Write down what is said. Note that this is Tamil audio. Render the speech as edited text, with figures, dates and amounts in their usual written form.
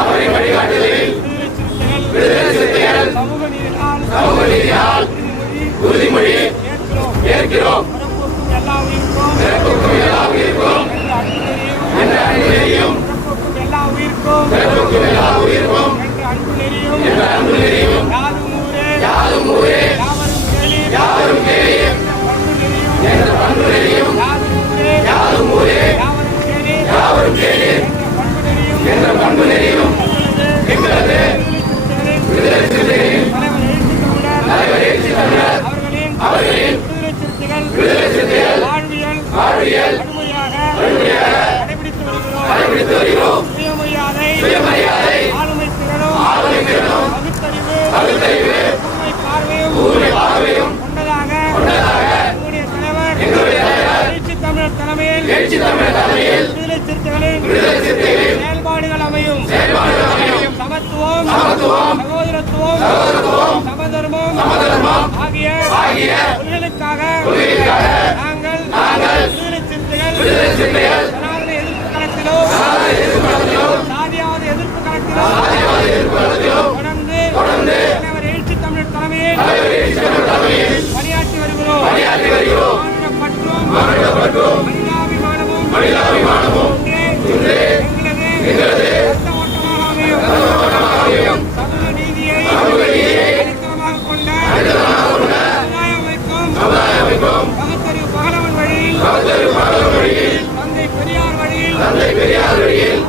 அவரின் வழிகாட்டுதலில் விடுதலை சிறுத்தைகள் சமூக நீதியால் உறுதிமொழி ஏற்கிறோம். பிறப்புக்கும் எல்லா உயிருக்கும் என்ற அன்பு நெறியும் பிறப்புக்கும் எல்லா உயிருக்கும் என்ற அன்பு நெறியும் யாதும் ஊரே யாவரும் கேளீர் என்ற பண்பு நெறியும் யாதும் ஊரே யாவரும் கேளீர் என்ற பண்பு நெறியும் எங்களது விடுதலை சிறுத்தைகளின் தலைவர் எழுச்சி தமிழர் அவர்களின் விடுதலை சிறுத்தைகள் வாழ்வியல் வழிமுறையாக கடைபிடித்து வருகிறோம். சுயமரியாதை ஆளுமை திறனும் பகுத்தறிவு ஊர்மை பார்வையும் கொண்டதாக எங்களுடைய தலைவர் எழுச்சி தமிழர் தலைமையில் விடுதலை சிறுத்தைகளின் செயல்பாடுகள் அமையும். சமத்துவம் சகோதரத்துவம் சமதர்மம் ஆகிய கொள்கைகளுக்காக நாங்கள் விடுதலை சிறுத்தைகள் சனாதன எதிர்ப்பு களத்திலும் சாதியாவது எதிர்ப்பு களத்திலும் தொடர்ந்து தலைவர் எழுச்சி தமிழர் தலைமையில் பணியாற்றி வருகிறோம். மாநிலப்பற்றும் மனிதாபிமானமும் எங்களது ரத்த ஓட்டமாக அமையும். சமூக நீதியை அடித்தளமாக கொண்ட சமுதாயம் பகுத்தறிவு பகலவன் வழியில் தந்தை பெரியார் வழியில்